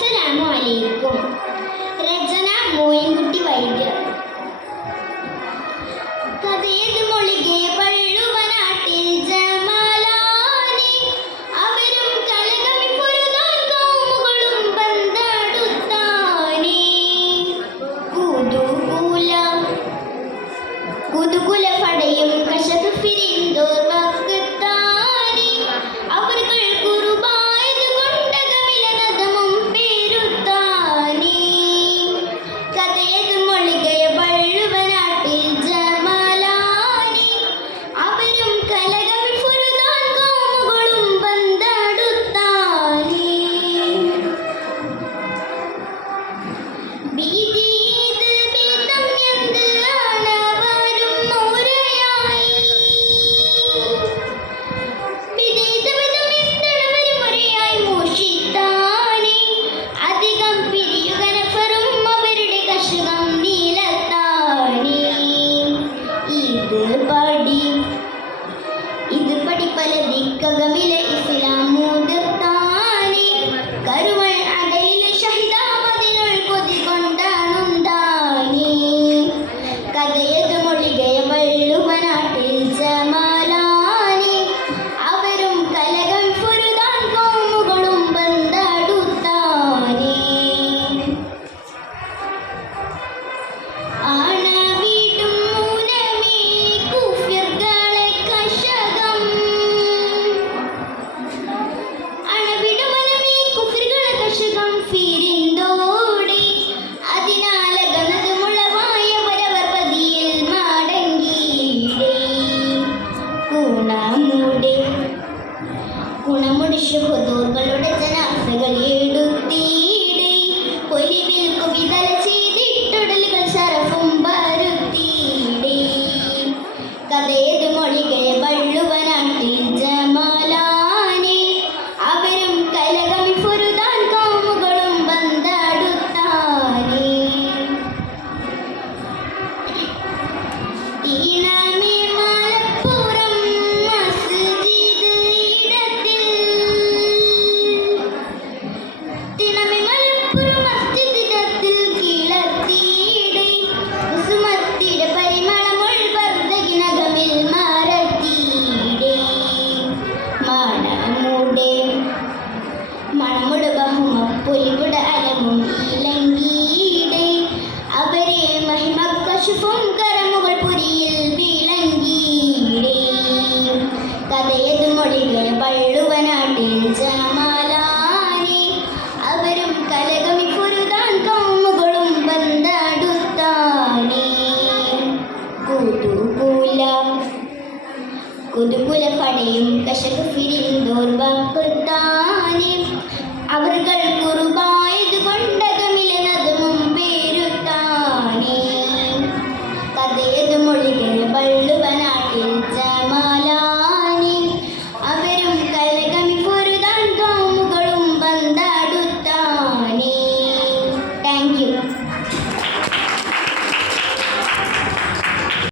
അസ്സലാമു അലൈക്കും. രചന മോയിൻകുട്ടി വൈദ്യർ. കഥയത് മൊഴികെ പള്ളുവനാട്ടിൽ ജമാലാനെ അവരും കലകമി പൊരുതാൻ കൗമുകളും ബന്ധാടുത്താനെ കുതുകുല പടയും കശക് ഫിരിന്തോർ വക്കത്താനെ അവർകൾ കുറുബായത് കൊണ്ടകമിലനദമും പേരുത്താനെ കഥയത് മൊഴികെ പള്ളുവനാട്ടിൽ ജമാലാനെ അവരും കലകമി പൊരുതാൻ കൗമുകളും ബന്ധാടുത്താനെ ബീദീത് ബീതം എന്ത് ആണവരും മുരയായി ബീദീത് ബീതം എന്തവരും മുരയായി മൂഷിത്താനെ അധികം പിരിയുകനഫറും അവരുടെ കഷകം നീലത്താനെ ഇത് പടി പല ദിക്കകമിലെ ഇസ്ലാം മുതിർത്താനെ കരുവൾ അടയിലെ ഷഹിദാമതിനുൾ കൊതി കൊണ്ടാണുണ്ടാനെ കഥയത് മൊഴികയ വള്ളുവനാട്ടിൽ ജമാലാനെ അവരും കലകം പൊരുതാൻ കൗമുകളും ബന്ധാടുത്താനെ ആണവിടും മൂലമേ കുഫിർകളെ കഷകം അണവിടുമനമേ കുഫിർകളെ കഷകം ഫിരിന്തോടെ അതിനാലകന്നത് മുളവായവരവർ പതിയിൽ മാടങ്ങീടെ കുണമുടി ശുഹദൂറുകളുടെ ജനാസകൾ എടുത്തീടെ പൊലിവിൽ കുവിതല ചെയ്തിട്ടുടലുകൾ ശരഫും വരുത്തീടെ കഥയത് മൊഴികെ വള്ളുവനാട്ടിൽ ജമാലാനെ അവരും കലകമി പൊരുതാൻ കൗമുകളും ബന്ധാടുത്താനെ ഈണമേ മലപ്പുറം മസ്ജിദ് ഇടത്തിൽ തിണമേ മലപ്പുറം മസ്ജിദ് ഇടത്തിൽ കിളർത്തീടെ കുസുമത്തിയുടെ പരിമളമുൾ വർദ്ധകിനകമിൽ മാറത്തീടെ മണമുട് ബഹുമപ്പൊലിവുട അലമും ഇലങ്കീടെ അവരെ മഹിമക്കശുഫും കരമുകൾ പുരിയിൽ വിളങ്കീടെ കഥയത് മൊഴികൾ വള്ളുവനാട്ടിൽ ജമാലാനെ അവരും കലകമി പൊരുതാൻ കൗമുകളും ബന്ധാടുത്താനെ കുതുകുല പടയും കശക് ഫിരിന്തോർ വക്കത്താനെ അവർകൾ